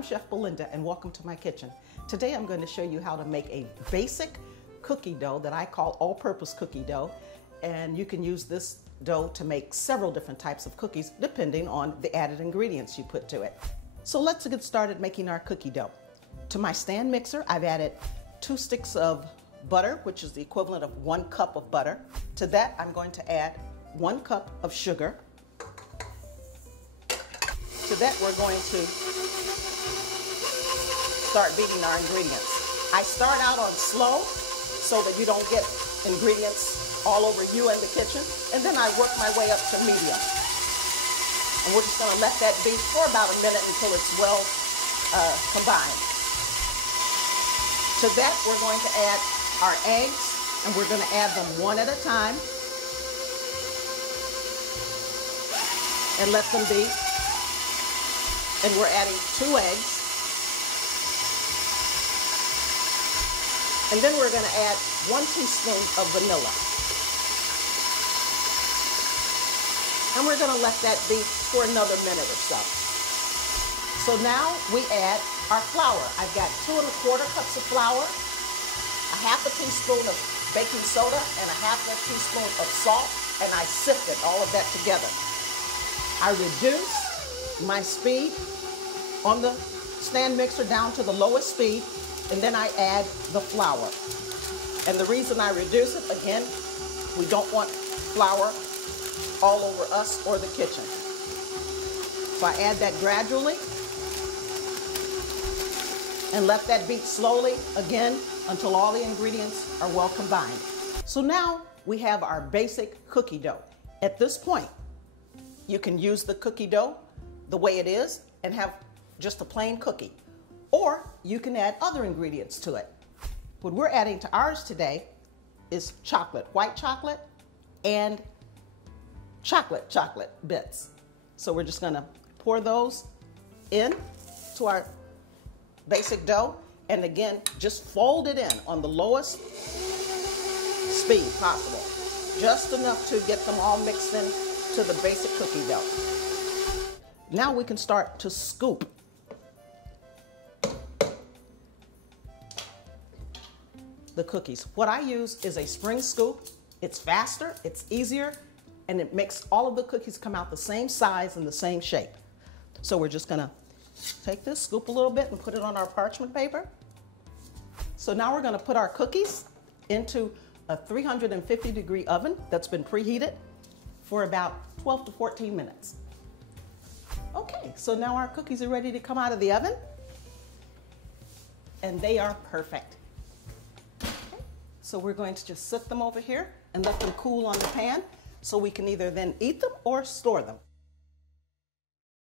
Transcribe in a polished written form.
I'm Chef Belinda and welcome to my kitchen. Today I'm going to show you how to make a basic cookie dough that I call all-purpose cookie dough, and you can use this dough to make several different types of cookies depending on the added ingredients you put to it. So let's get started making our cookie dough. To my stand mixer, I've added 2 sticks of butter, which is the equivalent of 1 cup of butter. To that I'm going to add 1 cup of sugar. To that we're going to start beating our ingredients. I start out on slow so that you don't get ingredients all over you in the kitchen, and then I work my way up to medium. And we're just going to let that beat for about a minute until it's well combined. To that we're going to add our eggs, and we're going to add them one at a time and let them beat. And we're adding 2 eggs. And then we're going to add 1 teaspoon of vanilla. And we're going to let that beat for another minute or so. So now we add our flour. I've got 2 1/4 cups of flour, a 1/2 teaspoon of baking soda, and a 1/2 teaspoon of salt, and I sifted all of that together. I reduce my speed on the stand mixer down to the lowest speed, and then I add the flour. And the reason I reduce it, again, we don't want flour all over us or the kitchen. So I add that gradually and let that beat slowly again until all the ingredients are well combined. So now we have our basic cookie dough. At this point, you can use the cookie dough the way it is and have just a plain cookie, or you can add other ingredients to it. What we're adding to ours today is chocolate, white chocolate and chocolate bits. So we're just gonna pour those in to our basic dough, and again, just fold it in on the lowest speed possible, just enough to get them all mixed in to the basic cookie dough. Now we can start to scoop the cookies. What I use is a spring scoop. It's faster, it's easier, and it makes all of the cookies come out the same size and the same shape. So we're just gonna take this, scoop a little bit, and put it on our parchment paper. So now we're gonna put our cookies into a 350-degree oven that's been preheated for about 12 to 14 minutes. Okay, so now our cookies are ready to come out of the oven, and they are perfect. Okay, so we're going to just set them over here and let them cool on the pan so we can either then eat them or store them.